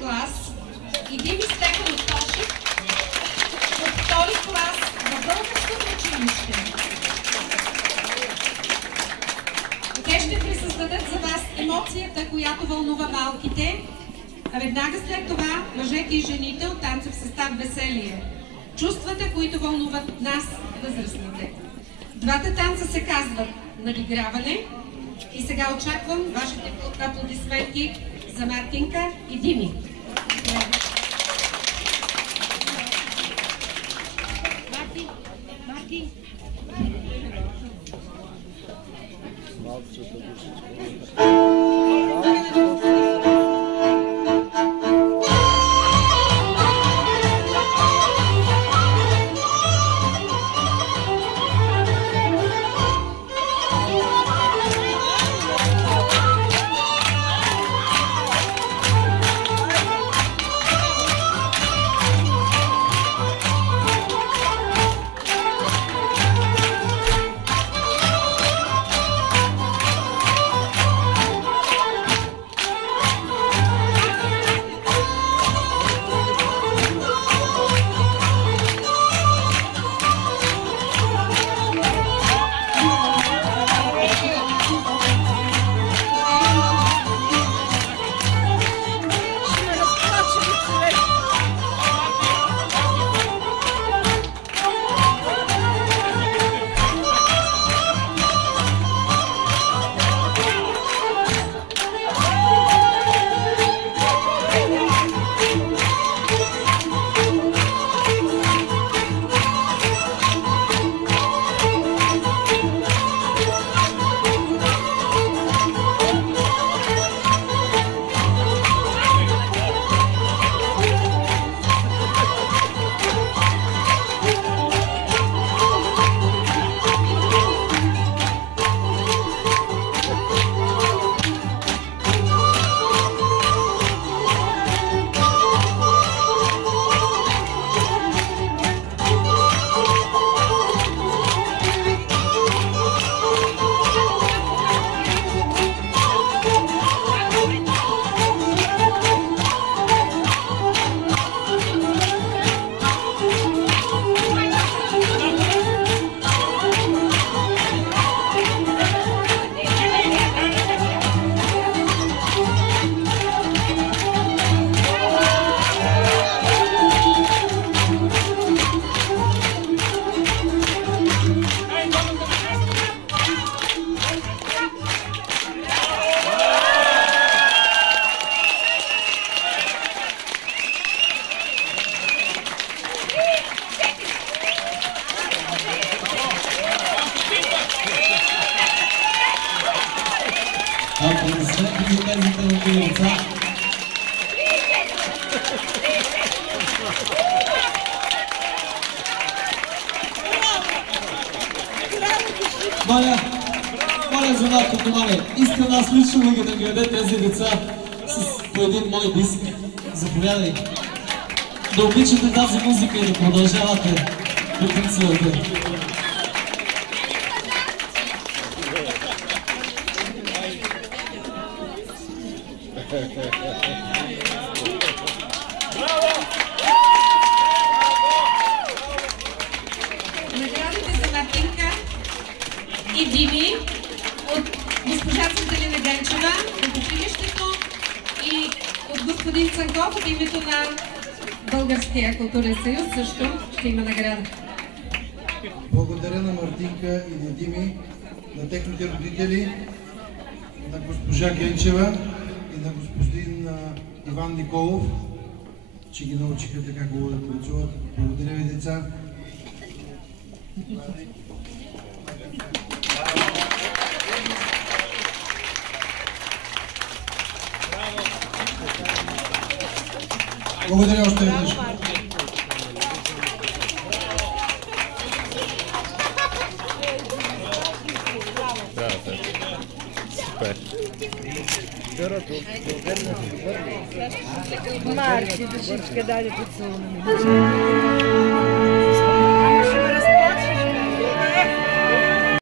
клас и Дими Стефанов Тошев от втори клас в българското училище. Те ще присъздадат за вас емоцията, която вълнува малките, а веднага след това мъжете и жените от танца в състав Веселие. Чувствата, които вълнуват нас, възрастните. Двата танца се казват Надиграване и сега очаквам вашите аплодисменти за Мартинка и Дими. Марти. Моля за малко внимание. Искам аз лично да ги наградя тези деца с по един мой диск. Заповядай. Да обичате тази музика и да продължавате да танцувате. Наградите за Мартинка и Дими от госпожа Цветелина Генчева от училището и от господин Цанков от името на Българския културен съюз също ще има награда. Благодаря на Мартинка и на Дими, на техните родители, на госпожа Генчева и на господин Иван Николов, че ги научиха така хубаво да танцуват. Благодаря ви, деца. Благодаря още веднъж. Марти, душичка, дай да поцелуем.